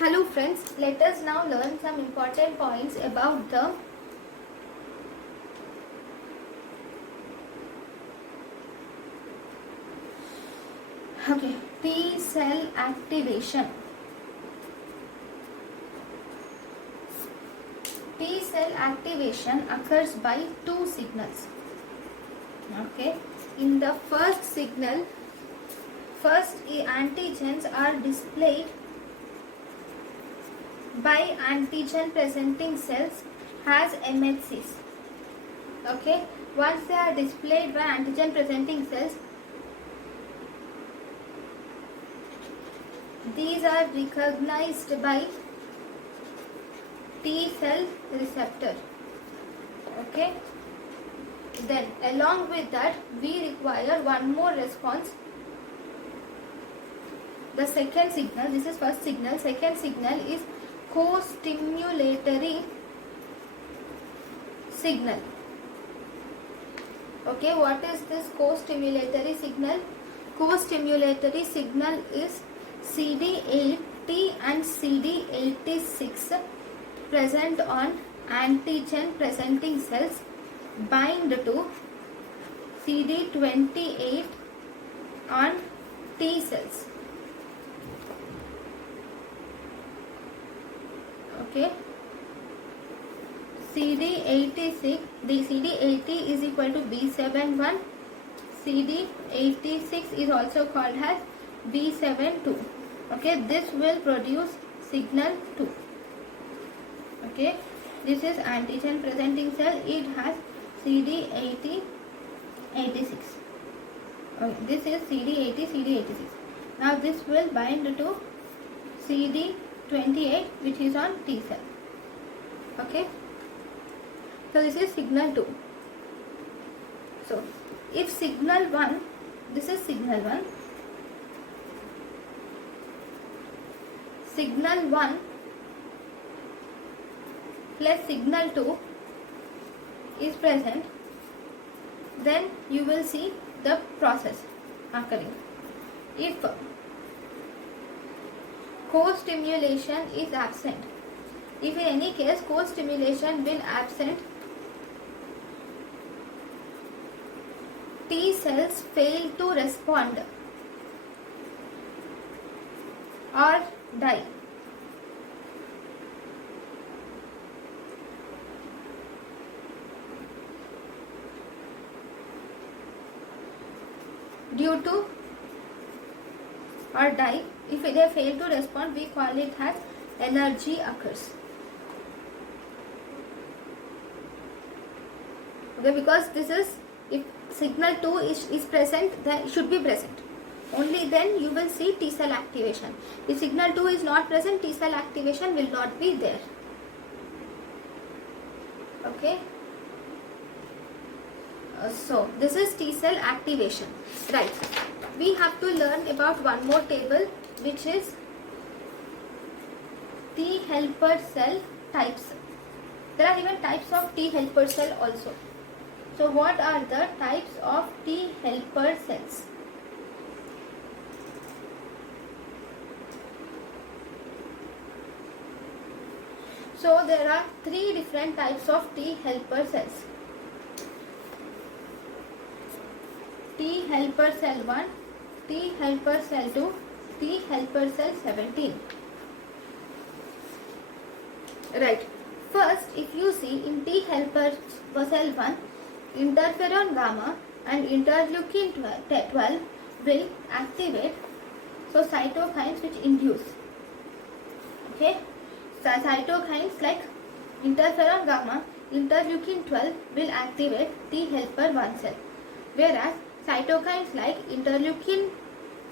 Hello friends, let us now learn some important points about the T cell activation. T cell activation occurs by two signals. In the first signal, antigens are displayed by antigen presenting cells as MHCs. Once they are displayed by antigen presenting cells, these are recognized by T cell receptor. Then along with that, we require one more response. The second signal, this is first signal, second signal is co-stimulatory signal. What is this co-stimulatory signal? Co-stimulatory signal is CD80 and CD86 present on antigen presenting cells bind to CD28 on T cells. CD86, the CD80 is equal to B71, CD86 is also called as B72. This will produce signal 2. This is antigen presenting cell, it has CD80, 86. This is CD80, CD86. Now this will bind to CD28 which is on T cell. So this is signal 2. So if signal 1, this is signal 1. Signal 1 plus signal 2 is present, then you will see the process occurring. If co-stimulation is absent, if in any case co-stimulation will absent, T cells fail to respond or die. Due to or die, if they fail to respond, we call it as energy occurs. Because this is, if signal 2 is present, then it should be present. Only then you will see T cell activation. If signal 2 is not present, T cell activation will not be there. So this is T cell activation. Right. We have to learn about one more table, which is T helper cell types. There are even types of T helper cell also. So what are the types of T helper cells? So there are three different types of T helper cells. T helper cell 1, T helper cell 2, T helper cell 17. Right. First, if you see in T helper cell 1, interferon gamma and interleukin 12 will activate, so cytokines which induce. So cytokines like interferon gamma, interleukin 12 will activate T helper 1 cell, whereas cytokines like interleukin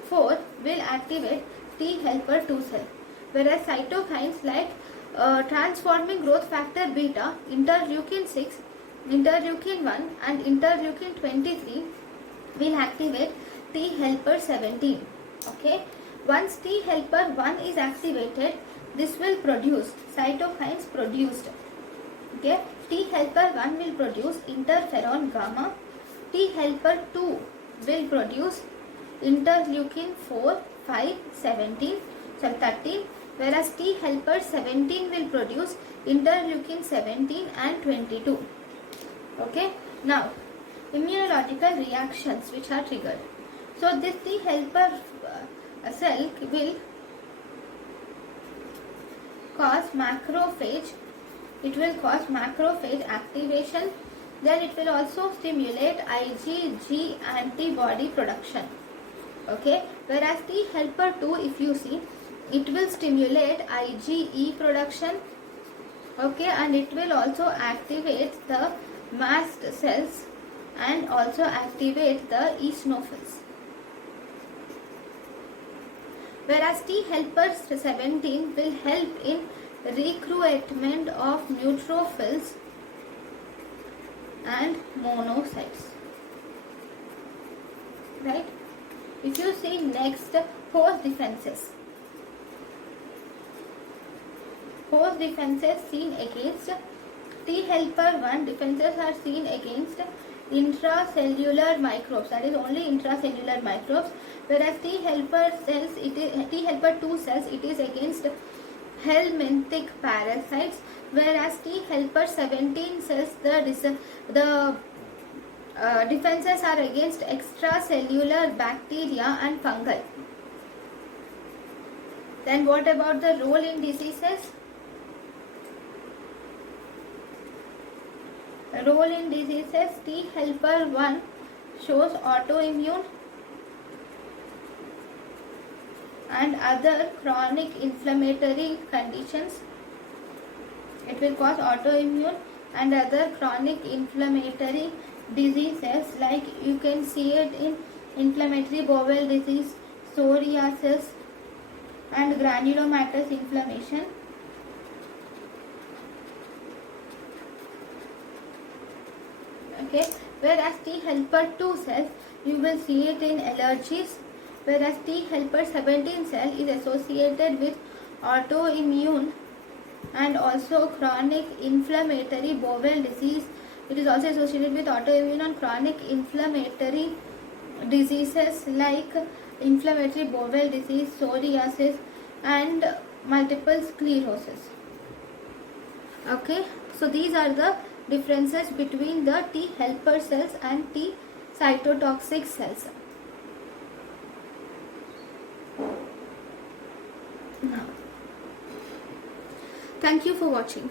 4 will activate T helper 2 cell, whereas cytokines like transforming growth factor beta, interleukin 6, interleukin 1 and interleukin 23 will activate T helper 17. Once T helper 1 is activated, this will produce cytokines produced. T helper 1 will produce interferon gamma, T helper 2 will produce interleukin 4, 5, 17, 13, whereas T helper 17 will produce interleukin 17 and 22. Okay, now immunological reactions which are triggered. So this T helper cell will cause macrophage. It will cause macrophage activation. Then it will also stimulate IgG antibody production. Okay, whereas T helper 2, if you see, it will stimulate IgE production. Okay, and it will also activate the mast cells and also activate the eosinophils. Whereas T helper 17 will help in recruitment of neutrophils and monocytes. Right? If you see next, host defenses. Host defenses seen against T helper 1 defenses are seen against intracellular microbes, that is only intracellular microbes, whereas T helper 2 cells, it is against helminthic parasites, whereas T helper 17 cells, the defenses are against extracellular bacteria and fungi. Then what about the role in diseases? Role in diseases, T helper 1 shows autoimmune and other chronic inflammatory conditions. It will cause autoimmune and other chronic inflammatory diseases, like you can see it in inflammatory bowel disease, psoriasis and granulomatous inflammation. Okay, whereas T helper 2 cells, you will see it in allergies, whereas T helper 17 cell is associated with autoimmune and also chronic inflammatory bowel disease. It is also associated with autoimmune and chronic inflammatory diseases like inflammatory bowel disease, psoriasis and multiple sclerosis. Okay, so these are the differences between the T helper cells and T cytotoxic cells. Now, thank you for watching.